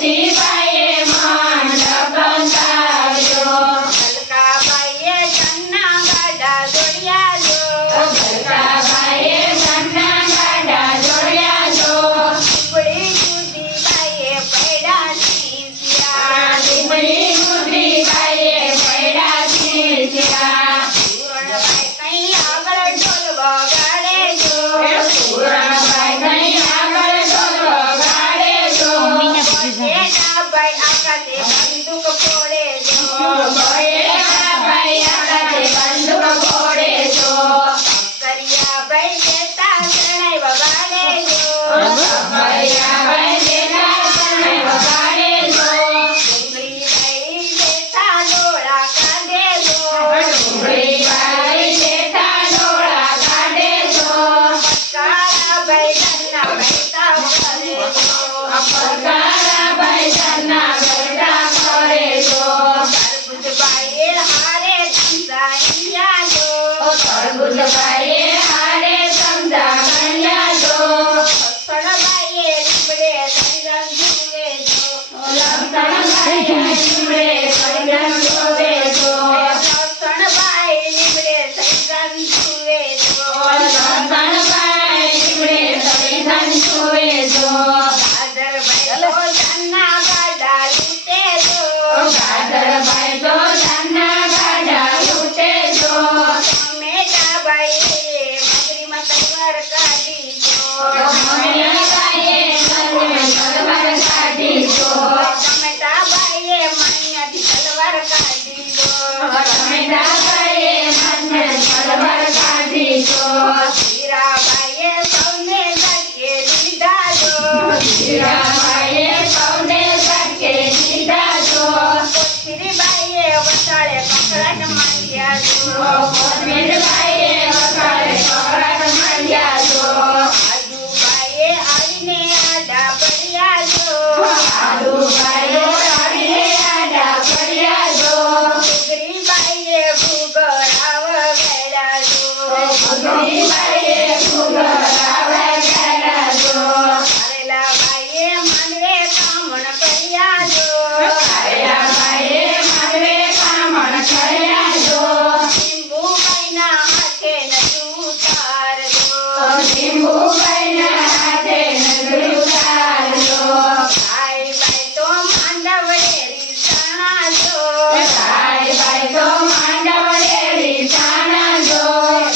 શિવાએ મંડપ બંધાવ્યો ભલકાભાઈએ ઘરના ગાડા જોડ્યા જો ભલકાભાઈએ ઘરના ગાડા જોડ્યા જો લીમડી ગુદરીબાઈએ પૈડા છીંચ્યા લીમડી ગુદરીબાઈએ પૈડા છીંચ્યા પૂરણભાઈ કઈ આગળ ઢોલ વગાડે જો પૂરણભાઈ કઈ આગળ ઢોલ વગાડે જો ભાઈ આકાશે બંદૂક ફોડે જો ભાઈ આકાશે બંદૂક ફોડે જો કરિયાભાઈ દેતા શરણાઈ વગાડે જો કરિયાભાઈ દેતા શરણાઈ વગાડે જો ડુંગળીભાઈ દેતા ડોળા કાઢે જો ડુંગળીભાઈ દેતા ડોળા કાઢે જો પટકારાભાઈ ઘરના બેઠા કરે જો પટકારાભાઈ ઘરના બેઠા કરે જો તરબૂચભાઈએ હારે સમજાવ્યા જો તરબૂચભાઈએ હારે સમજાવ્યા જો લક્ષણભાઈએ લીમડે સૈરંગ જુએ જો લક્ષણભાઈએ લીમડે સૈરંગ જુએ જો લક્ષણભાઈ લીમડે સૈરંગ જુએ જો લક્ષણભાઈ લીમડે સૈરંગ જુએ જો ગાજરભાઈ તો ધનના ગાડા લૂટે જો ગાજરભાઈ તો ધનના ગાડા લૂટે જો ટમેટાભાઈએ મગરીમાં તલવાર કાઢી જો ટમેટાભાઈએ મગરીમાં તલવાર કાઢી જો ટમેટાભાઈએ મણિયાથી તલવાર કાઢી જો ટમેટાભાઈએ મણિયાથી તલવાર કાઢી જો હીરાભાઈએ સૌને ઝટકે દીધા જો હીરાભાઈએ સૌને ઝટકે દીધા જો કોથમીરભાઈએ વસાળે કકળાટ માંડ્યા જો કોથમીરભાઈએ વસાળે કકળાટ માંડ્યા જો આદુભાઈએ આવીને આડા પડ્યા જો આદુભાઈએ આવીને આડા પડ્યા જો ઘૂઘરીબાઈએ ઘૂઘરા વગાડ્યા જો ઘૂઘરીબાઈએ ઘૂઘરા વગાડ્યા જો કારેલાભાઈએ માંડવે કામણ કર્યા જો કારેલાભાઈએ માંડવે કામણ કર્યા જો લીંબુભાઈના હાથે નજર ઉતારજો લીંબુભાઈના હાથે નજર ઉતારજો ભાઈ તો માંડવડે રીસાણા જો ભાઈ તો માંડવડે રીસાણા જો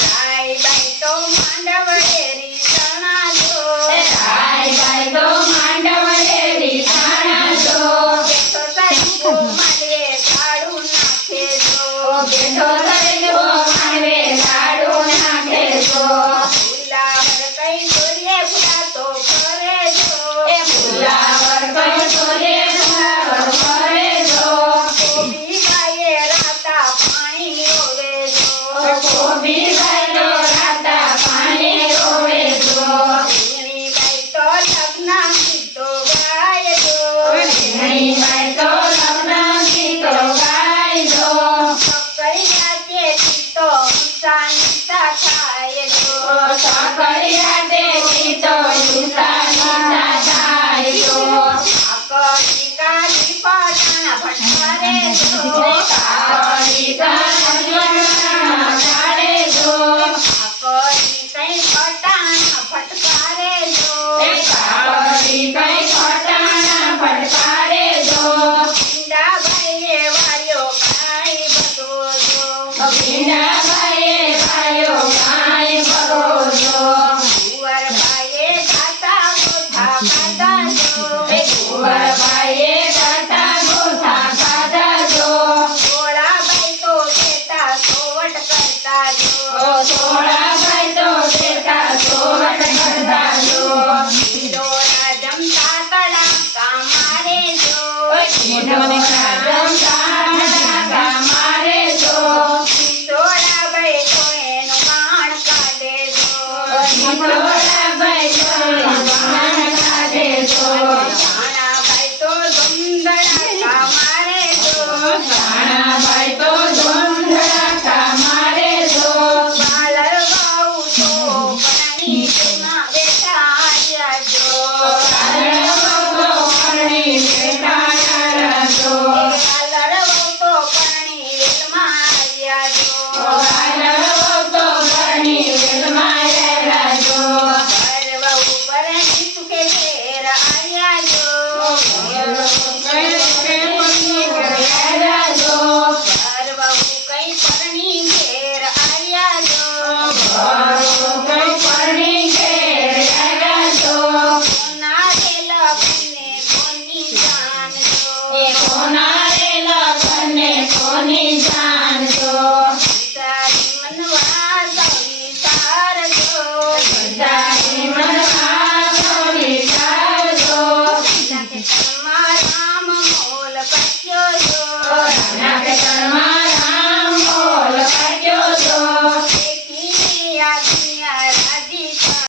ભાઈ તો માંડવડે રીસાણા જો ભાઈ તો માંડવડે રીસાણા જો બેઠો સરીગો માંડવે કાઢું નાખે જો બેઠો સરીગો માંડવે કાઢું નાખે જો ફુલાવર કઈ દોરીએ ફૂલાતો ફરે જો ફુલાવર કઈ દોરીએ ફૂલાતો ફરે જો કોબીભાઈએ રાતા પાણી રોવે જો કોબીભાઈનો રાતા પાણી રોવે જો રીણીબાઈ તો લગ્ન ગીતો ગાય જો રીણીબાઈ તો લગ્ન ગીતો ગાય જો સકરિયા તે ગીતો ઊંચા નીચા થાય જો સકરિયા તે ગીતો ઊંચા નીચા થાય જો કાકડી કાલી પટાણા ફટકારે જો કાકડી કાલી પટાણા ફટકારે જો કાકડી કઈ પટાણા ફટકારે જો કાકડી કઈ પટાણા ફટકારે જો ભીંડાભાઈએ વાળ્યો કાઈ બધો જો ભીંડાભાઈએ વાળ્યો કાઈ બધો જો કુંવરભાઈએ ગાતા ગોથા કાઢા જો કુંવરભાઈએ ગાતા ગોથા કાઢા જો સોળાભાઈ તો દેતા સોવટ કરતા જો સોળાભાઈ તો દેતા સોવટ કરતા જો ઢીંડોળા જમતા તળા કામારે જો ઢીંડોળા